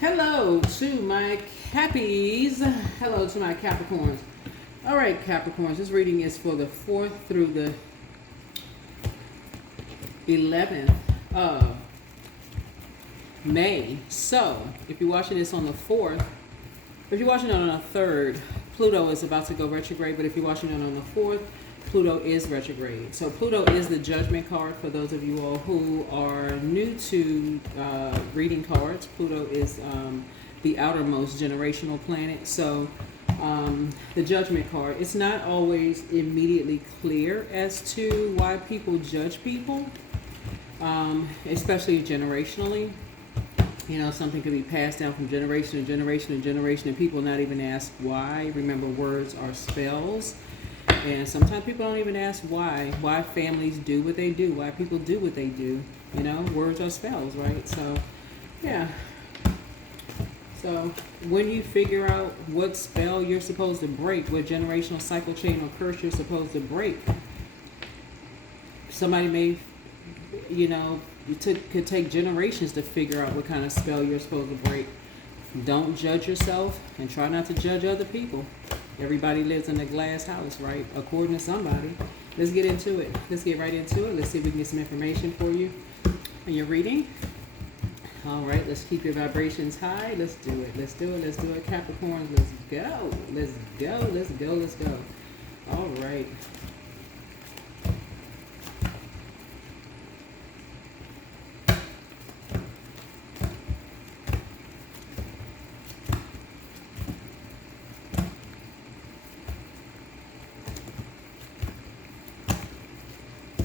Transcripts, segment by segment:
Hello to my Cappies. Hello to my Capricorns. All right, Capricorns, this reading is for the 4th through the 11th of May. So, if you're watching this on the 4th, if you're watching it on the 3rd, Pluto is about to go retrograde, but if you're watching it on the 4th, Pluto is retrograde. So Pluto is the judgment card for those of you all who are new to reading cards. Pluto is the outermost generational planet. So the judgment card, it's not always immediately clear as to why people judge people, especially generationally. You know, something could be passed down from generation to generation to generation, and people not even ask why. Remember, words are spells. And sometimes people don't even ask why families do what they do, why people do what they do. You know, words are spells, right? So, yeah. So, when you figure out what spell you're supposed to break, what generational cycle chain or curse you're supposed to break, somebody may, you know, could take generations to figure out what kind of spell you're supposed to break. Don't judge yourself and try not to judge other people. Everybody lives in a glass house, right? According to somebody. Let's get into it. Let's get right into it. Let's see if we can get some information for you in your reading. All right, let's keep your vibrations high. Let's do it. Let's do it. Let's do it, Capricorns. Let's go. Let's go. Let's go. Let's go. All right.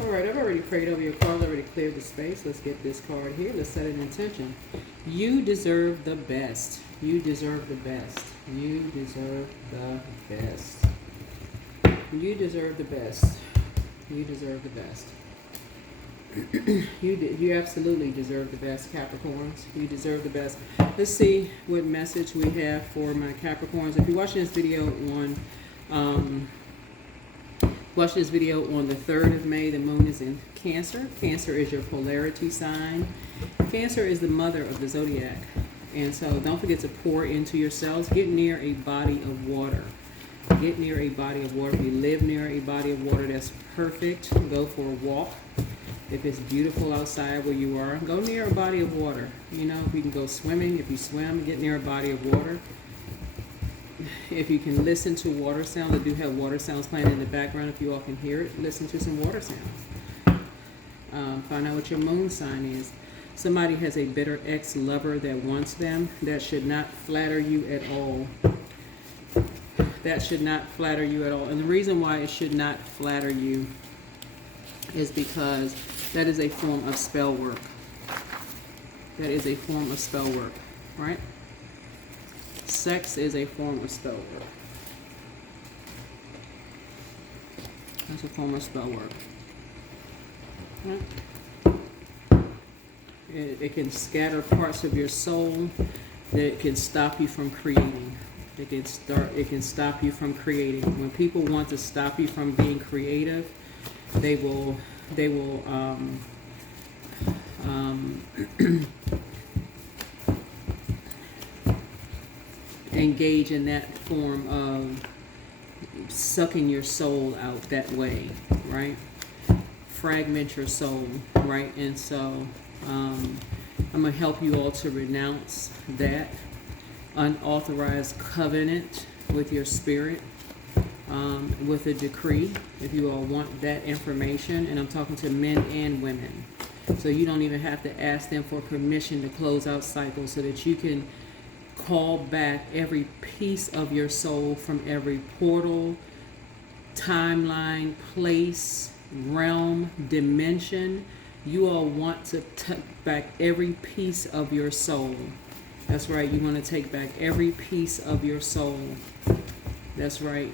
Alright, I've already prayed over your card, already cleared the space. Let's get this card here. Let's set an intention. You deserve the best. You deserve the best. You deserve the best. You deserve the best. You deserve the best. You absolutely deserve the best, Capricorns. You deserve the best. Let's see what message we have for my Capricorns. If you're watching this video on the 3rd of May. The moon is in Cancer. Cancer is your polarity sign. Cancer is the mother of the zodiac. And so don't forget to pour into yourselves. Get near a body of water. Get near a body of water. If you live near a body of water, that's perfect. Go for a walk. If it's beautiful outside where you are, go near a body of water. You know, if you can go swimming, if you swim, get near a body of water. If you can listen to water sounds, I do have water sounds playing in the background. If you all can hear it, listen to some water sounds. Find out what your moon sign is. Somebody has a bitter ex-lover that wants them. That should not flatter you at all. That should not flatter you at all. And the reason why it should not flatter you is because that is a form of spell work. That is a form of spell work, right? Sex is a form of spell work. That's a form of spell work. Right? It can scatter parts of your soul. It can stop you from creating. It can stop you from creating. When people want to stop you from being creative, they will engage in that form of sucking your soul out that way, right? Fragment your soul, right? And so I'm going to help you all to renounce that unauthorized covenant with your spirit, with a decree, if you all want that information. And I'm talking to men and women. So you don't even have to ask them for permission to close out cycles, so that you can call back every piece of your soul from every portal, timeline, place, realm, dimension. You all want to take back every piece of your soul. That's right. You want to take back every piece of your soul. That's right.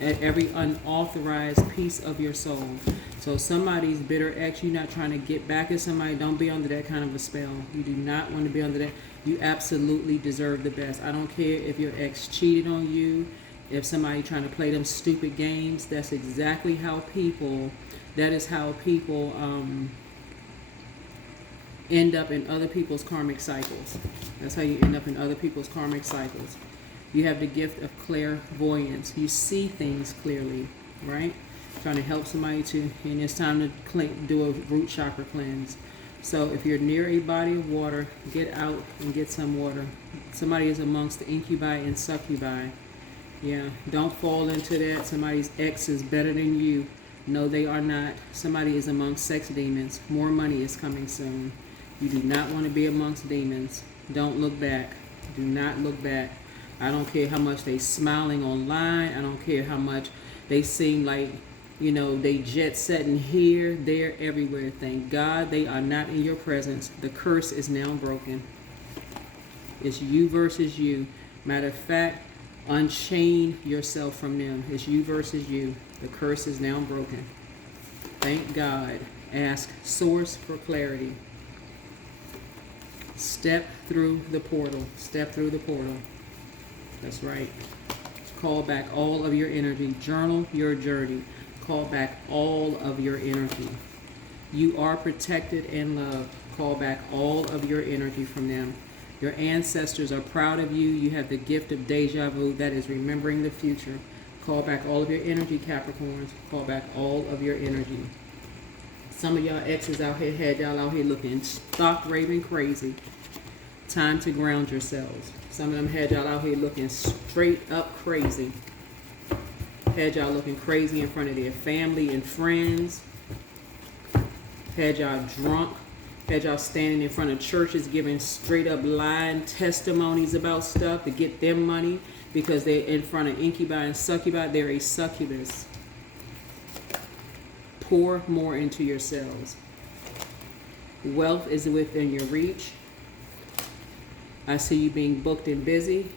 Every unauthorized piece of your soul. So somebody's bitter ex, you're not trying to get back at somebody. Don't be under that kind of a spell. You do not want to be under that. You absolutely deserve the best. I don't care if your ex cheated on you, if somebody trying to play them stupid games. That's exactly how people, that is how people end up in other people's karmic cycles. That's how you end up in other people's karmic cycles. You have the gift of clairvoyance. You see things clearly, right? Trying to help somebody to, and it's time to do a root chakra cleanse. So if you're near a body of water, get out and get some water. Somebody is amongst the incubi and succubi. Yeah, don't fall into that. Somebody's ex is better than you. No, they are not. Somebody is amongst sex demons. More money is coming soon. You do not want to be amongst demons. Don't look back. Do not look back. I don't care how much they smiling online. I don't care how much they seem like, you know, they jet setting here, there, everywhere. Thank God they are not in your presence. The curse is now broken. It's you versus you. Matter of fact, unchain yourself from them. It's you versus you. The curse is now broken. Thank God. Ask Source for clarity. Step through the portal. Step through the portal. That's right. Call back all of your energy. Journal your journey. Call back all of your energy. You are protected and loved. Call back all of your energy from them. Your ancestors are proud of you. You have the gift of deja vu, that is remembering the future. Call back all of your energy, Capricorns. Call back all of your energy. Some of y'all exes out here had y'all out here looking stark, raving crazy. Time to ground yourselves. Some of them had y'all out here looking straight up crazy. Had y'all looking crazy in front of their family and friends. Had y'all drunk. Had y'all standing in front of churches giving straight up lying testimonies about stuff to get them money because they're in front of incubi and succubi. They're a succubus. Pour more into yourselves. Wealth is within your reach. I see you being booked and busy.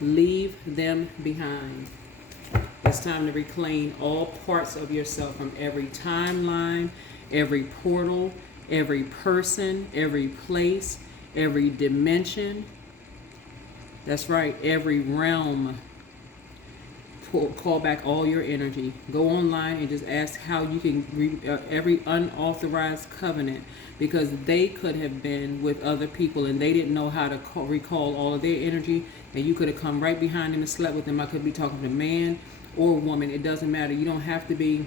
Leave them behind. It's time to reclaim all parts of yourself from every timeline, every portal, every person, every place, every dimension. That's right, every realm. Call back all your energy. Go online and just ask how you can every unauthorized covenant, because they could have been with other people and they didn't know how to recall all of their energy, and you could have come right behind them and slept with them. I could be talking to man or woman. It doesn't matter. You don't have to be,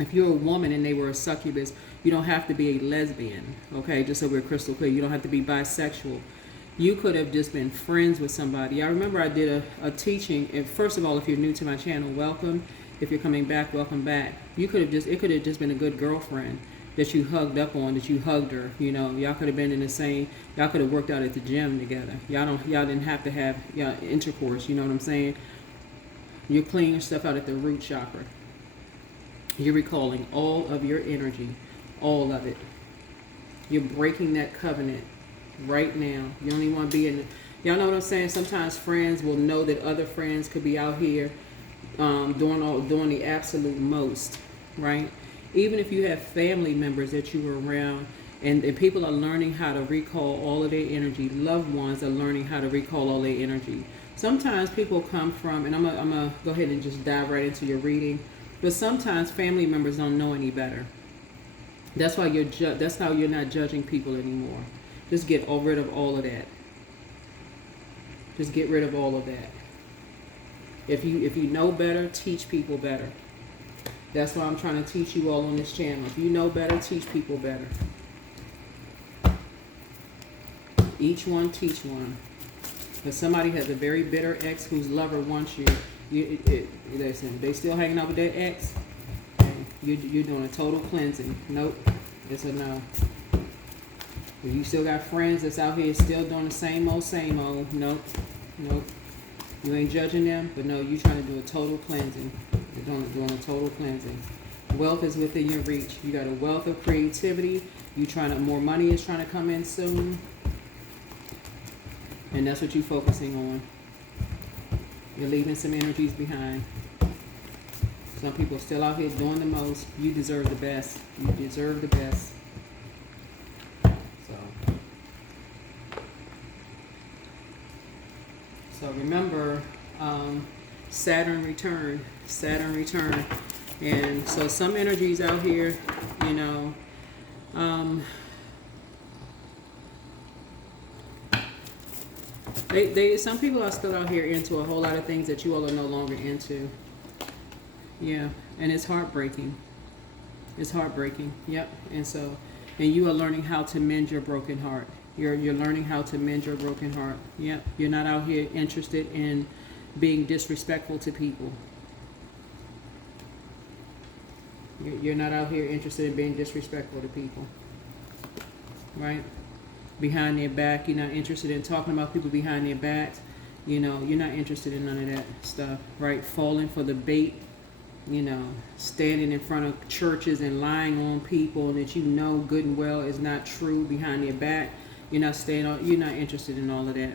if you're a woman and they were a succubus, you don't have to be a lesbian, okay? Just so we're crystal clear. You don't have to be bisexual. You could have just been friends with somebody. I remember I did a teaching, and first of all, if you're new to my channel, welcome. If you're coming back, welcome back. You could have just, it could have just been a good girlfriend that you hugged up on, that you hugged her, you know. Y'all could have been in the same, y'all could have worked out at the gym together. Y'all didn't have to have intercourse, you know what I'm saying? You're cleaning stuff out at the root chakra. You're recalling all of your energy, all of it. You're breaking that covenant right now. You don't even want to be in the, y'all know what I'm saying? Sometimes friends will know that other friends could be out here doing the absolute most, right? Even if you have family members that you were around, and people are learning how to recall all of their energy. Loved ones are learning how to recall all their energy. Sometimes people come from, and I'm gonna go ahead and just dive right into your reading, but sometimes family members don't know any better. That's why that's how you're not judging people anymore. Just get rid of all of that. Just get rid of all of that. If you know better, teach people better. That's why I'm trying to teach you all on this channel. If you know better, teach people better. Each one teach one. If somebody has a very bitter ex whose lover wants you, listen, they still hanging out with their ex, you're doing a total cleansing. Nope, it's a no. If you still got friends that's out here still doing the same old, nope. You ain't judging them, but no, you trying to do a total cleansing. You're doing a total cleansing. Wealth is within your reach. You got a wealth of creativity. More money is trying to come in soon. And that's what you're focusing on. You're leaving some energies behind. Some people still out here doing the most. You deserve the best. You deserve the best. So remember, Saturn return. And so some energies out here, you know, Um, some people are still out here into a whole lot of things that you all are no longer into. Yeah, and it's heartbreaking. It's heartbreaking. Yep. And you are learning how to mend your broken heart. You're learning how to mend your broken heart. Yep. You're not out here interested in being disrespectful to people. You're not out here interested in being disrespectful to people. Right? Behind their back, you're not interested in talking about people behind their backs. You know, you're not interested in none of that stuff. Right? Falling for the bait. You know, standing in front of churches and lying on people that you know good and well is not true behind their back. You're not interested in all of that.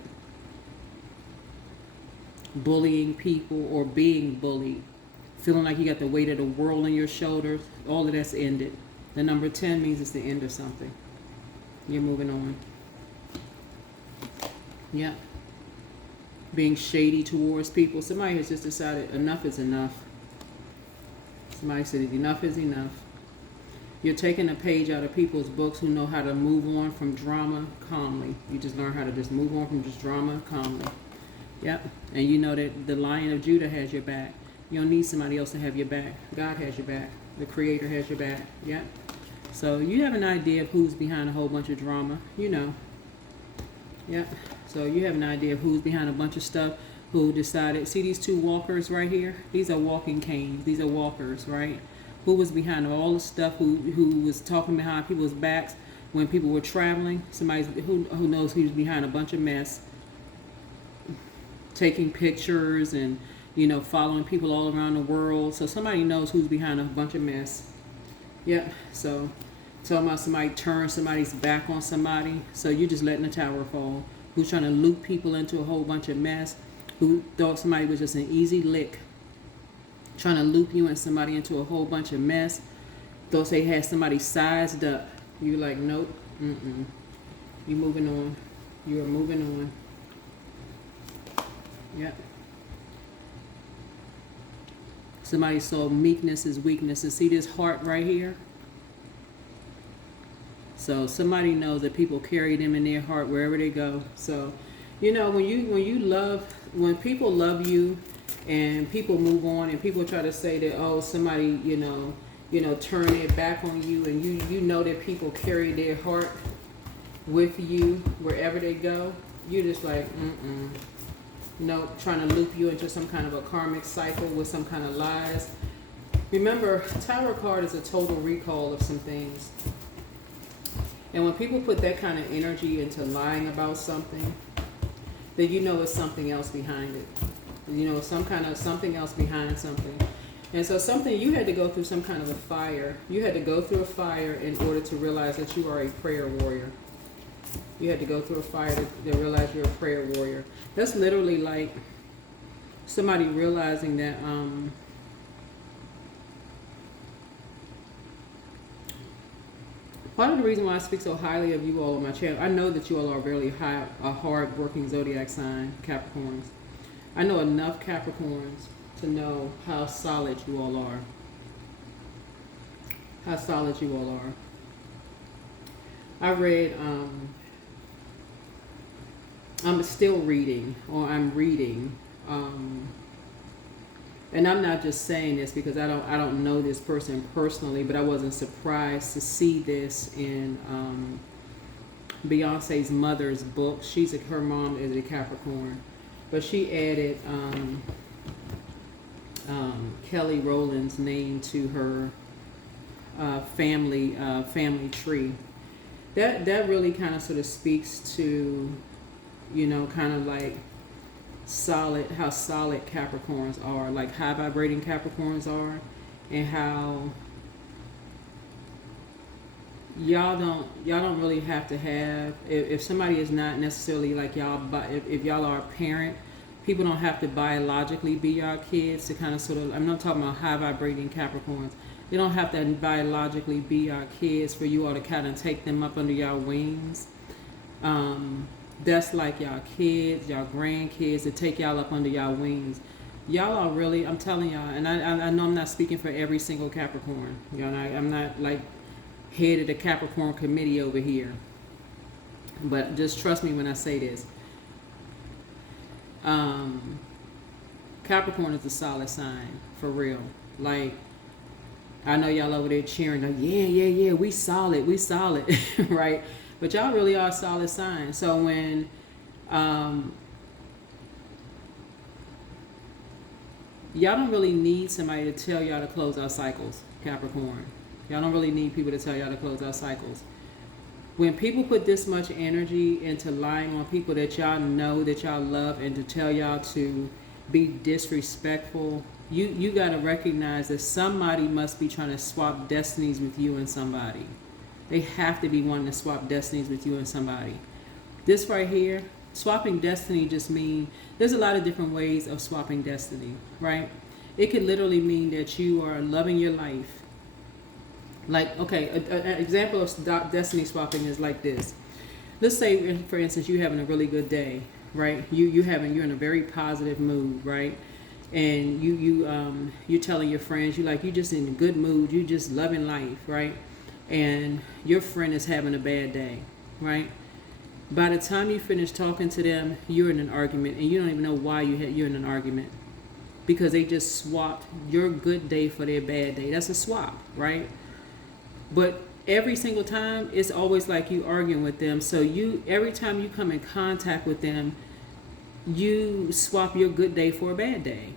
Bullying people or being bullied. Feeling like you got the weight of the world on your shoulders. All of that's ended. The number 10 means it's the end of something. You're moving on. Yeah. Being shady towards people. Somebody has just decided enough is enough. Somebody said enough is enough. You're taking a page out of people's books who know how to move on from drama calmly. You just learn how to just move on from just drama calmly. Yep. And you know that the Lion of Judah has your back. You don't need somebody else to have your back. God has your back. The Creator has your back. Yep. So you have an idea of who's behind a whole bunch of drama. You know. Yep. So you have an idea of who's behind a bunch of stuff. Who decided, see these two walkers right here? These are walking canes. These are walkers, right? Who was behind all the stuff, who was talking behind people's backs when people were traveling? Somebody who knows who's behind a bunch of mess. Taking pictures and, you know, following people all around the world. So somebody knows who's behind a bunch of mess. Yep. So talking about somebody turned somebody's back on somebody. So you're just letting the tower fall. Who's trying to loop people into a whole bunch of mess. Who thought somebody was just an easy lick, trying to loop you and somebody into a whole bunch of mess. Thought they had somebody sized up. You like, nope, You moving on. You are moving on. Yep. Somebody saw meekness as weakness. And see this heart right here? So somebody knows that people carry them in their heart wherever they go. So, you know, when people love you and people move on and people try to say that, oh, somebody, you know, turn their back on you, and you know that people carry their heart with you wherever they go, you're just like, nope, trying to loop you into some kind of a karmic cycle with some kind of lies. Remember, Tower card is a total recall of some things. And when people put that kind of energy into lying about something, then you know it's something else behind it. You know, something else behind something. And so you had to go through some kind of a fire. You had to go through a fire in order to realize that you are a prayer warrior. You had to go through a fire to realize you're a prayer warrior. That's literally like somebody realizing that part of the reason why I speak so highly of you all on my channel, I know that you all are really a hard-working zodiac sign, Capricorns. I know enough Capricorns to know how solid you all are. How solid you all are. I read, I'm still reading, or I'm reading, and I'm not just saying this because I don't know this person personally, but I wasn't surprised to see this in Beyonce's mother's book. Her mom is a Capricorn, but she added Kelly Rowland's name to her family tree. That really kind of sort of speaks to, you know, kind of like how solid Capricorns are, like high vibrating Capricorns are, and how y'all don't really have to have, if somebody is not necessarily like y'all, but if y'all are a parent, people don't have to biologically be y'all kids to kind of sort of, I'm not talking about high vibrating Capricorns. You don't have to biologically be y'all kids for you all to kind of take them up under y'all wings. That's like y'all kids, y'all grandkids, to take y'all up under y'all wings. Y'all are really, I'm telling y'all, and I know I'm not speaking for every single Capricorn. You know, I'm not like, head of the Capricorn committee over here. But just trust me when I say this. Capricorn is a solid sign, for real. Like, I know y'all over there cheering, like, yeah, we solid, right? But y'all really are a solid sign. So when y'all don't really need somebody to tell y'all to close out cycles, Capricorn. Y'all don't really need people to tell y'all to close out cycles. When people put this much energy into lying on people that y'all know, that y'all love, and to tell y'all to be disrespectful, you got to recognize that somebody must be trying to swap destinies with you and somebody. They have to be wanting to swap destinies with you and somebody. This right here, swapping destiny just means, there's a lot of different ways of swapping destiny, right? It could literally mean that you are loving your life. Like, okay, an example of destiny swapping is like this. Let's say, for instance, you're having a really good day, right? You're in a very positive mood, right? And you're telling your friends, you're just in a good mood, you just loving life, right? And your friend is having a bad day, right? By the time you finish talking to them, you're in an argument, and you don't even know why you're in an argument, because they just swapped your good day for their bad day. That's a swap, right? But every single time, it's always like you arguing with them. So every time you come in contact with them, you swap your good day for a bad day.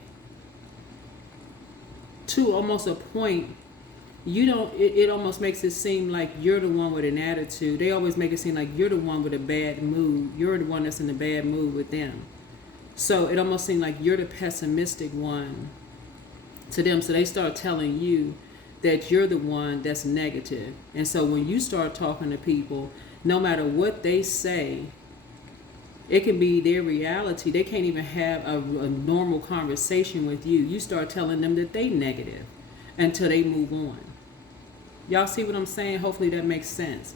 To almost a point, it almost makes it seem like you're the one with an attitude. They always make it seem like you're the one with a bad mood. You're the one that's in a bad mood with them. So it almost seems like you're the pessimistic one to them. So they start telling you that you're the one that's negative. And so when you start talking to people, no matter what they say, it can be their reality. They can't even have a normal conversation with you. You start telling them that they negative until they move on. Y'all see what I'm saying? Hopefully that makes sense.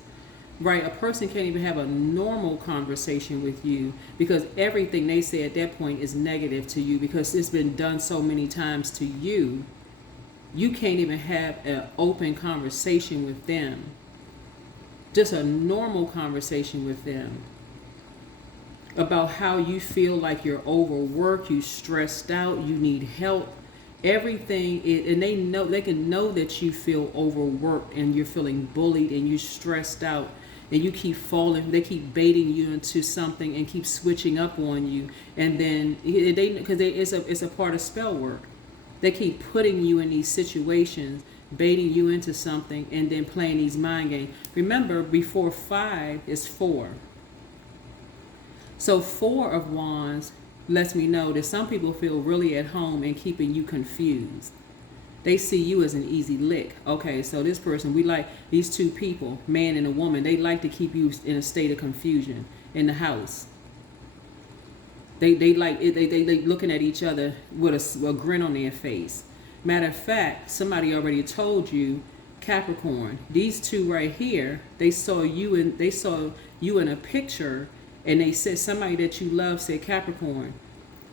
Right? A person can't even have a normal conversation with you because everything they say at that point is negative to you, because it's been done so many times to you. You can't even have an open conversation with them. Just a normal conversation with them about how you feel like you're overworked, you stressed out, you need help. Everything is, and they can know that you feel overworked and you're feeling bullied and you're stressed out and you keep falling. They keep baiting you into something and keep switching up on you. And then it's a part of spell work. They keep putting you in these situations, baiting you into something, and then playing these mind games. Remember, before 5 is 4. So 4 of Wands lets me know that some people feel really at home in keeping you confused. They see you as an easy lick. Okay, so this person, we like these two people, man and a woman, they like to keep you in a state of confusion in the house. They looking at each other with a grin on their face. Matter of fact, somebody already told you, Capricorn, these two right here, they saw you in a picture, and they said, somebody that you love said, Capricorn,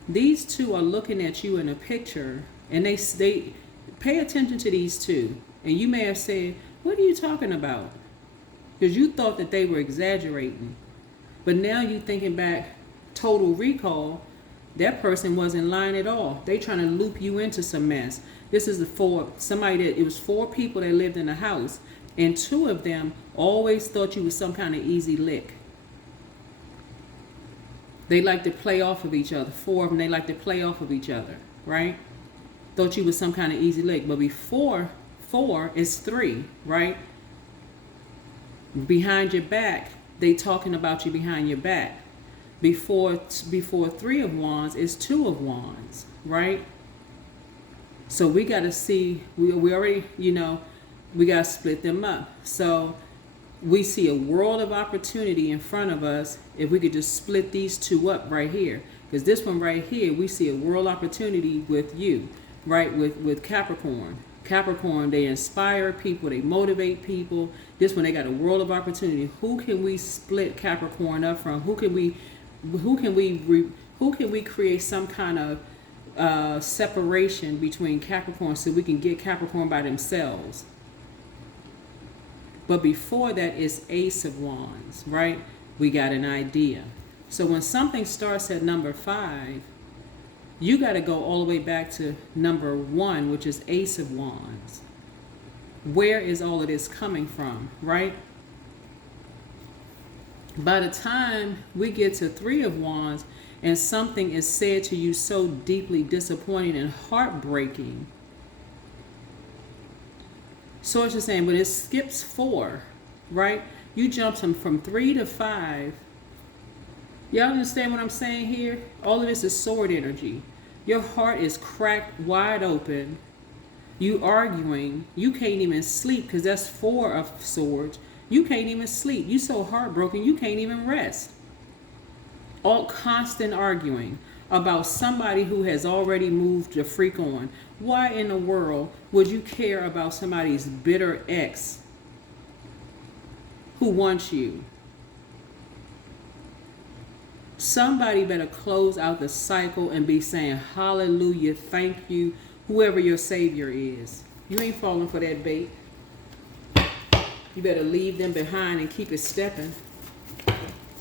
these two are looking at you in a picture, and they pay attention to these two. And you may have said, what are you talking about? Because you thought that they were exaggerating. But now you thinking back, total recall, that person wasn't lying at all. They trying to loop you into some mess. This is it was 4 people that lived in the house, and 2 of them always thought you was some kind of easy lick. They like to play off of each other. 4 of them, they like to play off of each other, right? Thought you was some kind of easy lick. But before 4 is 3, right? Behind your back, they talking about you behind your back. Before 3 of Wands is 2 of Wands, right? So we got to see, we already, we got to split them up. So we see a world of opportunity in front of us if we could just split these 2 up right here. Because this one right here, we see a world opportunity with you, right? With Capricorn. Capricorn, they inspire people, they motivate people. This one, they got a world of opportunity. Who can we split Capricorn up from? Who can we create some kind of separation between Capricorn so we can get Capricorn by themselves? But before that is Ace of Wands, right? We got an idea. So when something starts at number 5, you got to go all the way back to number 1, which is Ace of Wands. Where is all of this coming from, right? By the time we get to 3 of Wands and something is said to you so deeply disappointing and heartbreaking, so it's just saying, but it skips 4, right? You jump from 3 to 5. Y'all understand what I'm saying here? All of this is sword energy. Your heart is cracked wide open. You arguing. You can't even sleep because that's 4 of swords. You can't even sleep. You so heartbroken you can't even rest. All constant arguing about somebody who has already moved the freak on. Why in the world would you care about somebody's bitter ex who wants you? Somebody better close out the cycle and be saying, hallelujah, thank you, whoever your savior is. You ain't falling for that bait. You better leave them behind and keep it stepping.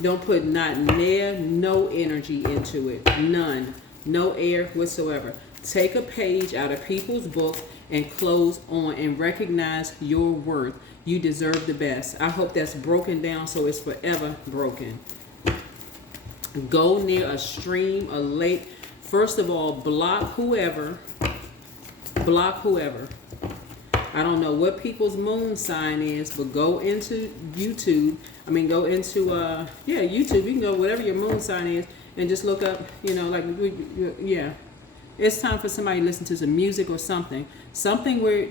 Don't put no energy into it. None. No air whatsoever. Take a page out of people's books and close on and recognize your worth. You deserve the best. I hope that's broken down so it's forever broken. Go near a stream, a lake. First of all, block whoever. Block whoever. I don't know what people's moon sign is, but go into YouTube. Go into YouTube. You can go whatever your moon sign is and just look up, It's time for somebody to listen to some music or something. Something where,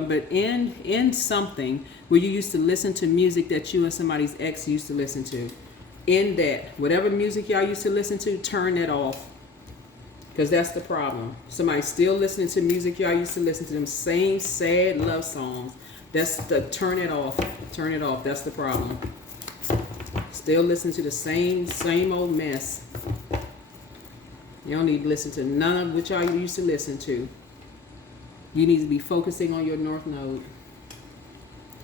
but in something where you used to listen to music that you and somebody's ex used to listen to. In that, whatever music y'all used to listen to, turn that off. Because that's the problem. Somebody still listening to music y'all used to listen to, them same sad love songs. Turn it off. Turn it off. That's the problem. Still listen to the same old mess. You don't need to listen to none of what y'all used to listen to. You need to be focusing on your North Node.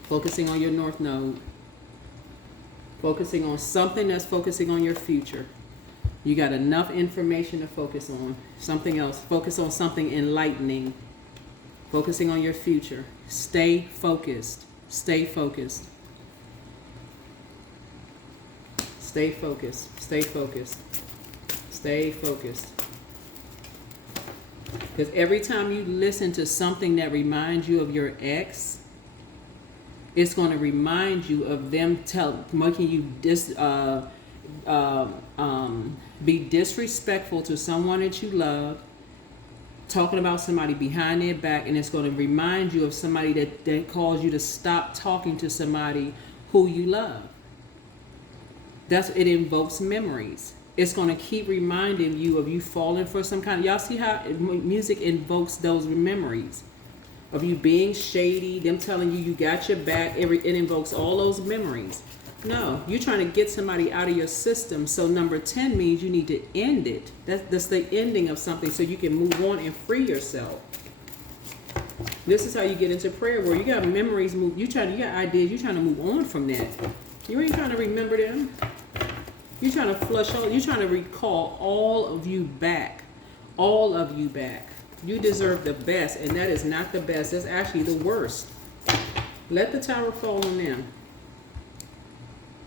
Focusing on your North Node. Focusing on something that's focusing on your future. You got enough information to focus on. Something else. Focus on something enlightening. Focusing on your future. Stay focused. Stay focused. Stay focused. Stay focused. Stay focused. Because every time you listen to something that reminds you of your ex, it's going to remind you of them making you be disrespectful to someone that you love, talking about somebody behind their back, and it's going to remind you of somebody that caused you to stop talking to somebody who you love. It invokes memories. It's going to keep reminding you of you falling for some kind of... Y'all see how music invokes those memories of you being shady, them telling you got your back. It invokes all those memories. No, you're trying to get somebody out of your system. So number 10 means you need to end it. That's the ending of something so you can move on and free yourself. This is how you get into prayer where you got memories you got ideas, you're trying to move on from that. You ain't trying to remember them. You're trying to you're trying to recall all of you back. All of you back. You deserve the best, and that is not the best. That's actually the worst. Let the tower fall on them.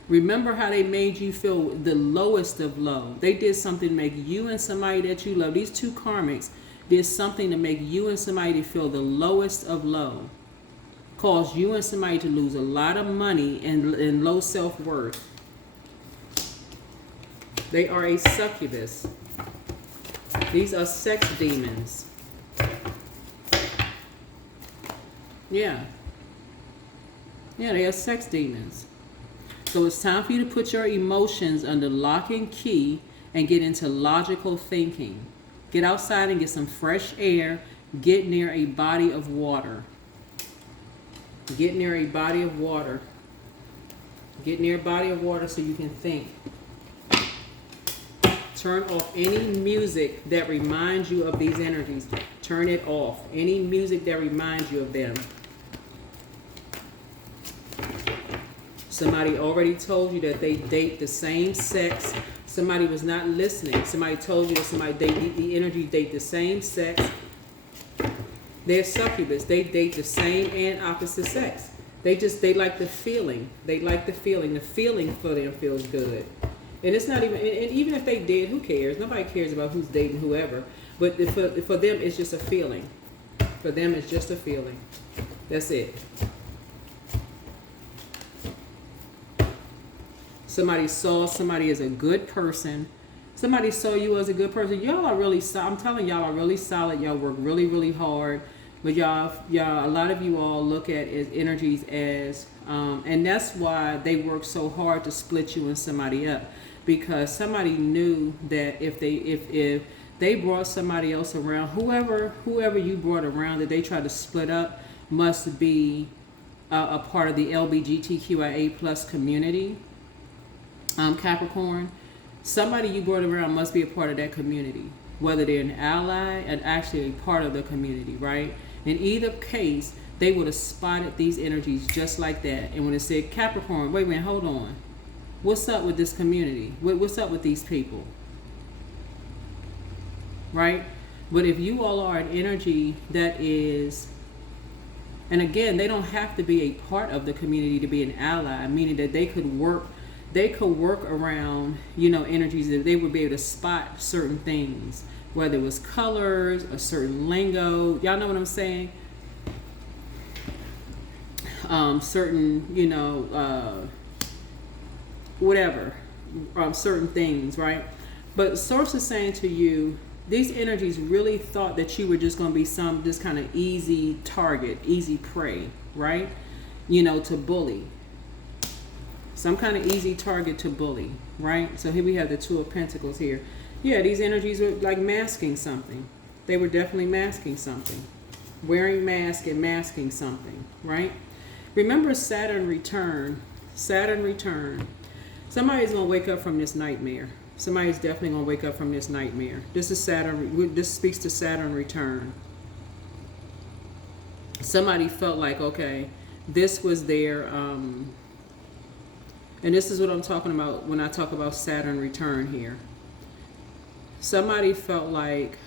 Remember how they made you feel the lowest of low. They did something to make you and somebody that you love. These two karmics did something to make you and somebody to feel the lowest of low. Caused you and somebody to lose a lot of money and low self-worth. They are a succubus. These are sex demons. Yeah, they are sex demons. So it's time for you to put your emotions under lock and key and get into logical thinking. Get outside and get some fresh air. Get near a body of water. Get near a body of water. Get near a body of water so you can think. Turn off any music that reminds you of these energies. Turn it off. Any music that reminds you of them. Somebody already told you that they date the same sex. Somebody was not listening. Somebody told you that the energy date the same sex. They're succubus. They date the same and opposite sex. They like the feeling. They like the feeling. The feeling for them feels good. And it's not even, and even if they did, who cares? Nobody cares about who's dating whoever. But for them, it's just a feeling. For them, it's just a feeling. That's it. Somebody saw somebody as a good person. Somebody saw you as a good person. Y'all are really solid. I'm telling y'all are really solid. Y'all work really, really hard. But y'all, a lot of you all look at as energies as, and that's why they work so hard to split you and somebody up, because somebody knew that if they brought somebody else around, whoever you brought around that they tried to split up must be a part of the LGBTQIA plus community. Capricorn, somebody you brought around must be a part of that community, whether they're an ally and actually a part of the community, right? In either case, they would have spotted these energies just like that. And when it said Capricorn, wait a minute, hold on. What's up with this community? What's up with these people? Right? But if you all are an energy that is, and again, they don't have to be a part of the community to be an ally, meaning that they could work around, energies that they would be able to spot certain things, whether it was colors, a certain lingo, y'all know what I'm saying? Certain, whatever, certain things, right? But Source is saying to you, these energies really thought that you were just going to be this kind of easy target, easy prey, right? To bully. Some kind of easy target to bully, right? So here we have the Two of Pentacles here. Yeah, these energies were like masking something. They were definitely masking something. Wearing mask and masking something, right? Remember Saturn return. Saturn return. Somebody's going to wake up from this nightmare. Somebody's definitely going to wake up from this nightmare. This is Saturn. This speaks to Saturn return. Somebody felt like, okay, this was their... and this is what I'm talking about when I talk about Saturn return here. Somebody felt like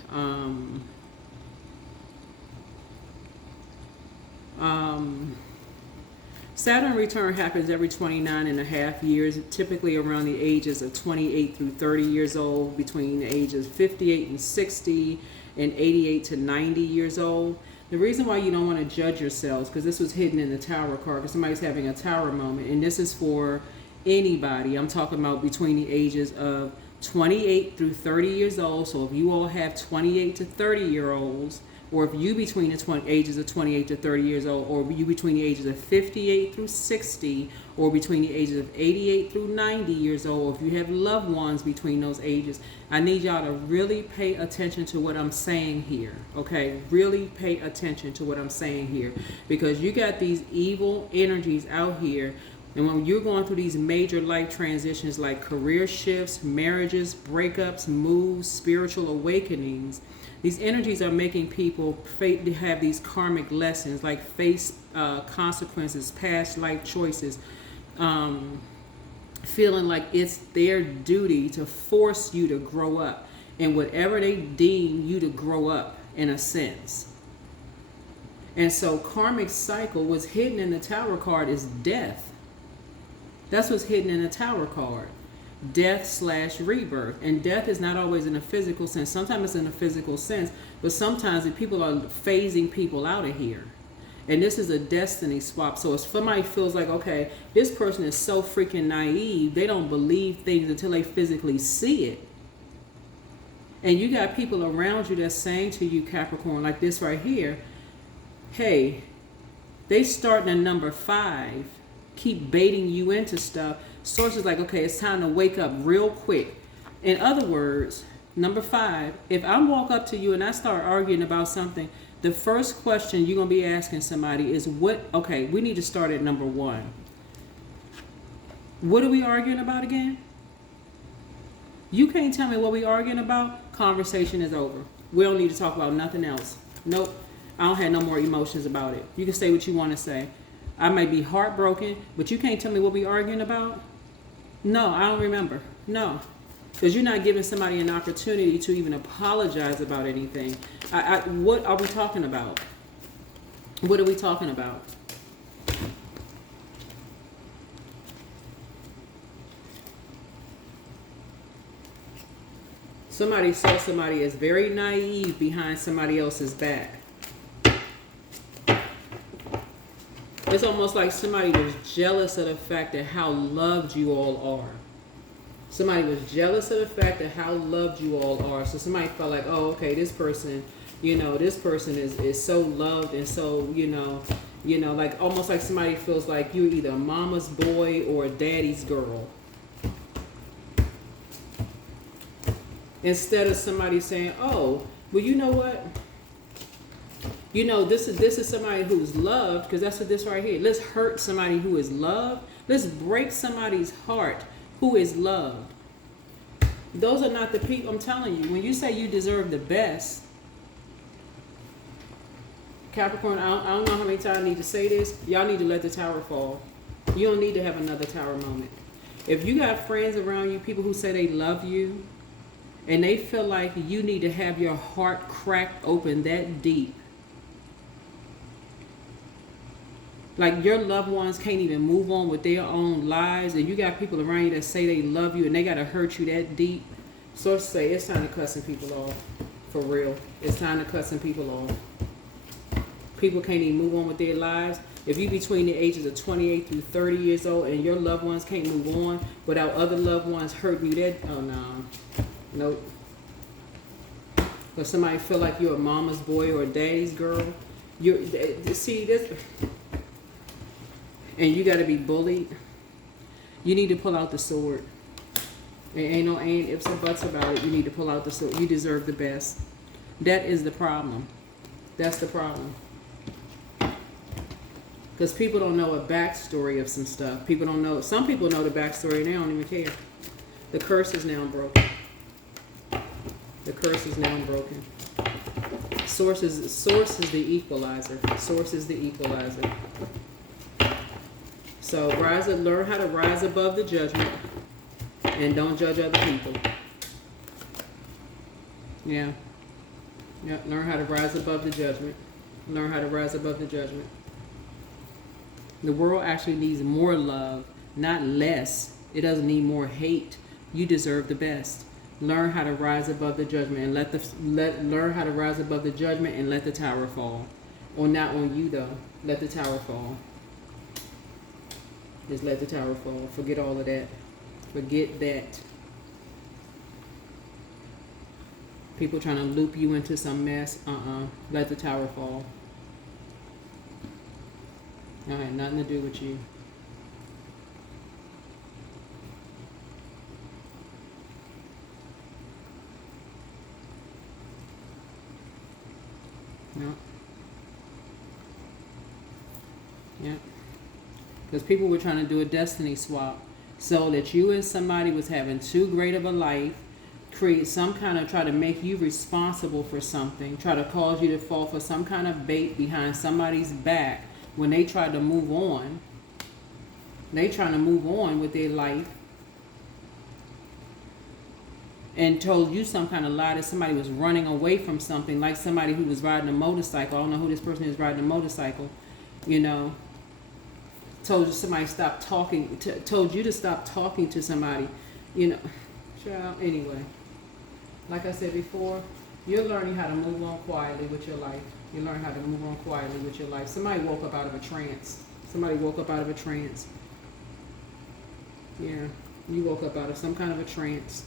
Saturn return happens every 29 and a half years, typically around the ages of 28 through 30 years old, between the ages 58 and 60, and 88 to 90 years old. The reason why you don't want to judge yourselves, because this was hidden in the Tower card, because somebody's having a Tower moment, and this is for anybody. I'm talking about between the ages of 28 through 30 years old. So if you all have 28 to 30 year olds, or if you between the ages of 28 to 30 years old, or you between the ages of 58 through 60, or between the ages of 88 through 90 years old, if you have loved ones between those ages, I need y'all to really pay attention to what I'm saying here, okay? Really pay attention to what I'm saying here, because you got these evil energies out here. And when you're going through these major life transitions like career shifts, marriages, breakups, moves, spiritual awakenings, these energies are making people have these karmic lessons, like face consequences, past life choices, feeling like it's their duty to force you to grow up in whatever they deem you to grow up in a sense. And so karmic cycle was hidden in the Tower card is death. That's what's hidden in the Tower card. Death/rebirth. And death is not always in a physical sense. Sometimes it's in a physical sense, but sometimes people are phasing people out of here. And this is a destiny swap. So if somebody feels like, okay, this person is so freaking naive, they don't believe things until they physically see it. And you got people around you that's saying to you, Capricorn, like this right here, hey, they starting at number 5. Keep baiting you into stuff. Source is like, okay, it's time to wake up real quick. In other words, number 5, if I walk up to you and I start arguing about something, the first question you're going to be asking somebody is okay, we need to start at number 1. What are we arguing about again? You can't tell me what we're arguing about. Conversation is over. We don't need to talk about nothing else. Nope. I don't have no more emotions about it. You can say what you want to say. I might be heartbroken, but you can't tell me what we arguing about. No, I don't remember. No, because you're not giving somebody an opportunity to even apologize about anything. What are we talking about? What are we talking about? Somebody saw somebody as very naive behind somebody else's back. It's almost like somebody was jealous of the fact that how loved you all are. Somebody was jealous of the fact that how loved you all are. So somebody felt like, oh, okay, this person, this person is so loved and so, like almost like somebody feels like you're either a mama's boy or a daddy's girl. Instead of somebody saying, oh, well, you know what? This is somebody who's loved, because that's what this right here. Let's hurt somebody who is loved. Let's break somebody's heart who is loved. Those are not the people. I'm telling you, when you say you deserve the best, Capricorn, I don't know how many times I need to say this. Y'all need to let the tower fall. You don't need to have another tower moment. If you got friends around you, people who say they love you, and they feel like you need to have your heart cracked open that deep, like your loved ones can't even move on with their own lives, and you got people around you that say they love you and they got to hurt you that deep. So say it's time to cut some people off. For real. It's time to cut some people off. People can't even move on with their lives. If you between the ages of 28 through 30 years old and your loved ones can't move on without other loved ones hurting you, that, oh no. Nope. But somebody feel like you're a mama's boy or a daddy's girl. See this, and you got to be bullied. You need to pull out the sword. There ain't no ifs or buts about it. You need to pull out the sword. You deserve the best. That is the problem. That's the problem. Because people don't know a backstory of some stuff. People don't know. Some people know the backstory and they don't even care. The curse is now broken. The curse is now broken. Source is the equalizer. Source is the equalizer. So learn how to rise above the judgment and don't judge other people. Yeah. Learn how to rise above the judgment. Learn how to rise above the judgment. The world actually needs more love, not less. It doesn't need more hate. You deserve the best. Learn how to rise above the judgment and learn how to rise above the judgment and let the tower fall. Or not on you though. Let the tower fall. Just let the tower fall. Forget all of that. Forget that. People trying to loop you into some mess. Let the tower fall. All right, nothing to do with you. No. Yeah. Because people were trying to do a destiny swap so that you and somebody was having too great of a life, create some kind of, try to make you responsible for something, try to cause you to fall for some kind of bait behind somebody's back when they tried to move on. They trying to move on with their life and told you some kind of lie that somebody was running away from something, like somebody who was riding a motorcycle. I don't know who this person is riding a motorcycle, told you somebody stop talking, told you to stop talking to somebody, Child, anyway, like I said before, you're learning how to move on quietly with your life. You learn how to move on quietly with your life. Somebody woke up out of a trance. Somebody woke up out of a trance. Yeah, you woke up out of some kind of a trance.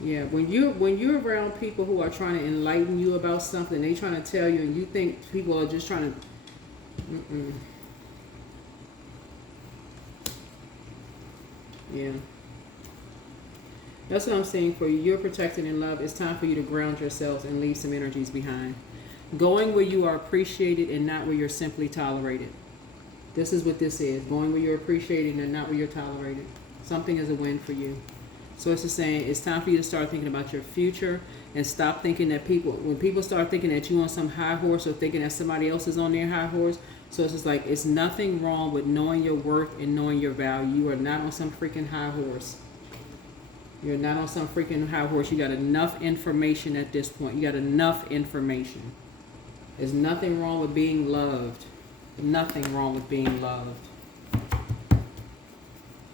Yeah, when you're around people who are trying to enlighten you about something, they trying to tell you, and you think people are just trying to, yeah. That's what I'm saying for you. You're protected in love. It's time for you to ground yourselves and leave some energies behind. Going where you are appreciated and not where you're simply tolerated. This is what this is. Going where you're appreciated and not where you're tolerated. Something is a win for you. So it's just saying it's time for you to start thinking about your future and stop thinking that when people start thinking that you on some high horse or thinking that somebody else is on their high horse. So it's just like, it's nothing wrong with knowing your worth and knowing your value. You are not on some freaking high horse. You're not on some freaking high horse. You got enough information at this point. You got enough information. There's nothing wrong with being loved. Nothing wrong with being loved.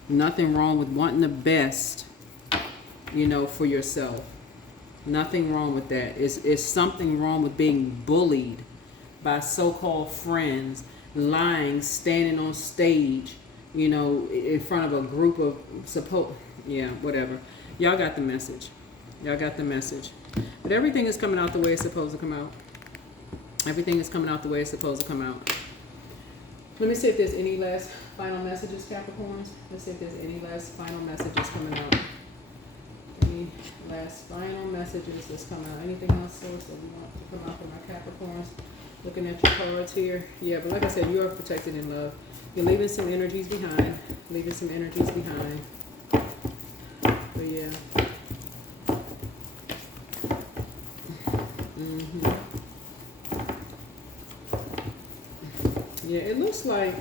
Nothing wrong with wanting the best, for yourself. Nothing wrong with that. It's something wrong with being bullied by so-called friends, lying, standing on stage, in front of a group of whatever. Y'all got the message. Y'all got the message. But everything is coming out the way it's supposed to come out. Everything is coming out the way it's supposed to come out. Let me see if there's any last final messages, Capricorns. Let's see if there's any last final messages coming out. Any last final messages that's coming out. Anything else, source, that we want to come out from our Capricorns? Looking at your cards here. Yeah, but like I said, you are protected in love. You're leaving some energies behind. Leaving some energies behind. But yeah. Yeah, it looks like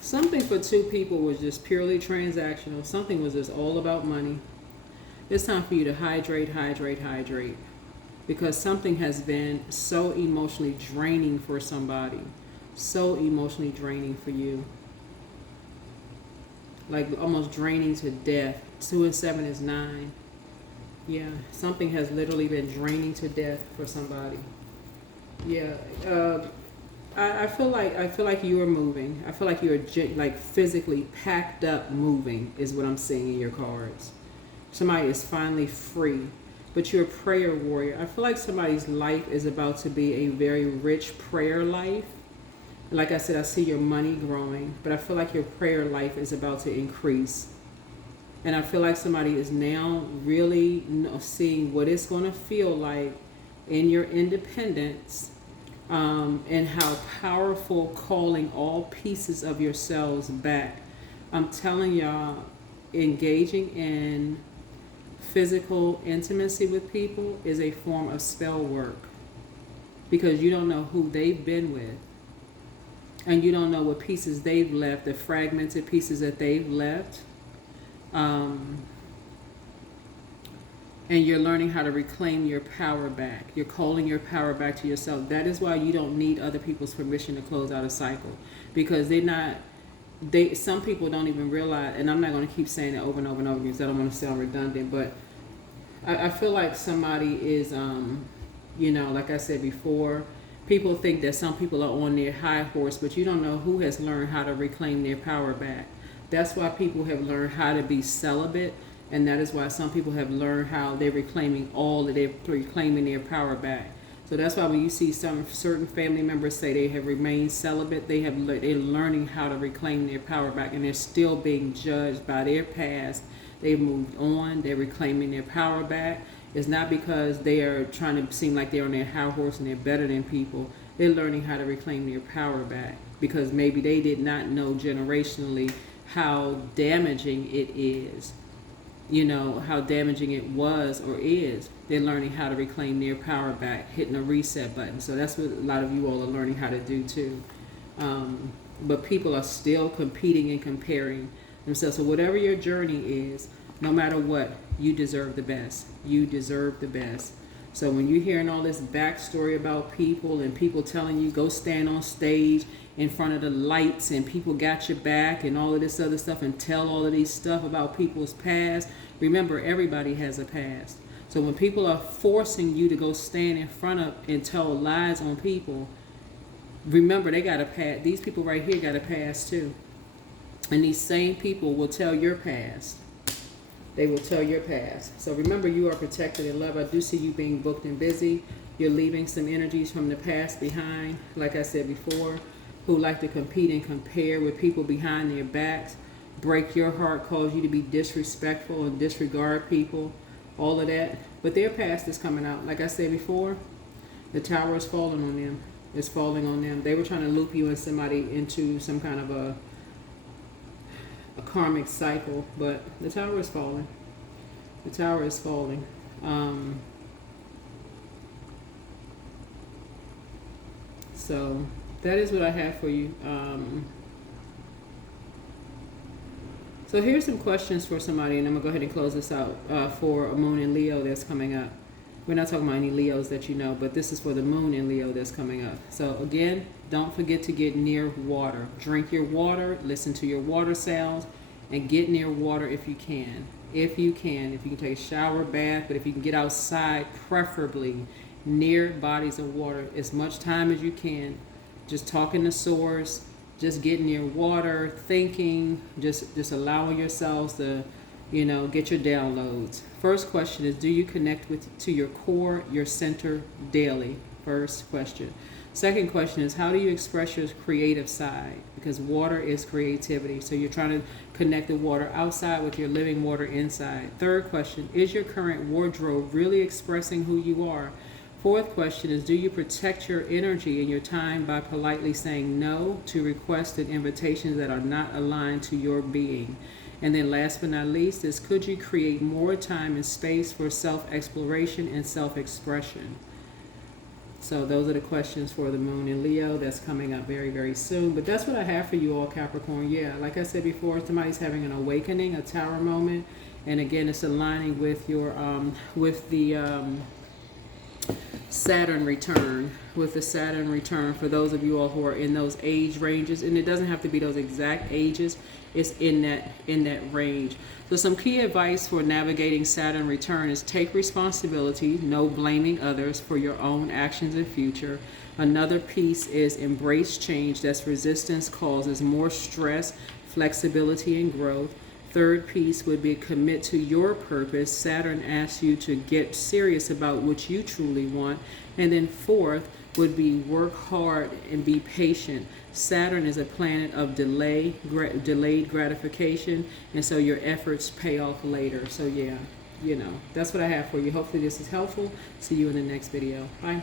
something for two people was just purely transactional. Something was just all about money. It's time for you to hydrate, hydrate, hydrate. Because something has been so emotionally draining for somebody. So emotionally draining for you. Like almost draining to death. 2 and 7 is 9. Yeah, something has literally been draining to death for somebody. Yeah, I feel like you are moving. I feel like you are like physically packed up moving is what I'm seeing in your cards. Somebody is finally free, but you're a prayer warrior. I feel like somebody's life is about to be a very rich prayer life. Like I said, I see your money growing, but I feel like your prayer life is about to increase. And I feel like somebody is now really seeing what it's going to feel like in your independence, and how powerful calling all pieces of yourselves back. I'm telling y'all, engaging in physical intimacy with people is a form of spell work, because you don't know who they've been with. And you don't know what pieces they've left, the fragmented pieces that they've left. And you're learning how to reclaim your power back. You're calling your power back to yourself. That is why you don't need other people's permission to close out a cycle. Because some people don't even realize, and I'm not going to keep saying it over and over and over because I don't want to sound redundant, but I feel like somebody is, like I said before, people think that some people are on their high horse, but you don't know who has learned how to reclaim their power back. That's why people have learned how to be celibate, and that is why some people have learned how they're reclaiming their power back. So that's why when you see some certain family members say they have remained celibate, they're learning how to reclaim their power back, and they're still being judged by their past. They've moved on, they're reclaiming their power back. It's not because they are trying to seem like they're on their high horse and they're better than people. They're learning how to reclaim their power back because maybe they did not know generationally how damaging it is. How damaging it was or is. They're learning how to reclaim their power back, hitting a reset button. So that's what a lot of you all are learning how to do too. But people are still competing and comparing themselves. So whatever your journey is, no matter what, you deserve the best. You deserve the best. So when you're hearing all this backstory about people and people telling you go stand on stage in front of the lights and people got your back and all of this other stuff and tell all of these stuff about people's past, remember everybody has a past. So when people are forcing you to go stand in front of and tell lies on people, remember they got a past. These people right here got a past too. And these same people will tell your past. They will tell your past. So remember, you are protected in love. I do see you being booked and busy. You're leaving some energies from the past behind, like I said before, who like to compete and compare with people behind their backs. break your heart, cause you to be disrespectful and disregard people, all of that. But their past is coming out. Like I said before, the tower is falling on them. It's falling on them. They were trying to loop you and somebody into some kind of a karmic cycle, but the tower is falling. The tower is falling. So that is what I have for you. So here's some questions for somebody, and I'm going to go ahead and close this out for a moon in Leo that's coming up. We're not talking about any Leos that you know, but this is for the moon in Leo that's coming up. So again, don't forget to get near water. Drink your water, listen to your water sounds, and get near water if you can. If you can take a shower, bath, but if you can get outside, preferably near bodies of water, as much time as you can. Just talking to source, just getting near water, thinking, just allowing yourselves to, get your downloads. First question is, do you connect to your core, your center daily? First question. Second question is, how do you express your creative side? Because water is creativity. So you're trying to connect the water outside with your living water inside. Third question, is your current wardrobe really expressing who you are? Fourth question is, do you protect your energy and your time by politely saying no to requests and invitations that are not aligned to your being? And then last but not least is, could you create more time and space for self-exploration and self-expression? So those are the questions for the moon in Leo that's coming up very, very soon. But that's what I have for you all, Capricorn. Yeah, like I said before, somebody's having an awakening, a tower moment. And again, it's aligning with your, with the Saturn return, with the Saturn return for those of you all who are in those age ranges. And it doesn't have to be those exact ages. It's in that range. So some key advice for navigating Saturn return is take responsibility, no blaming others for your own actions and future. Another piece is embrace change. That's resistance causes more stress, flexibility, and growth. Third piece would be commit to your purpose. Saturn asks you to get serious about what you truly want. And then fourth would be work hard and be patient. Saturn is a planet of delayed gratification, and so your efforts pay off later. So yeah, that's what I have for you. Hopefully this is helpful. See you in the next video. Bye.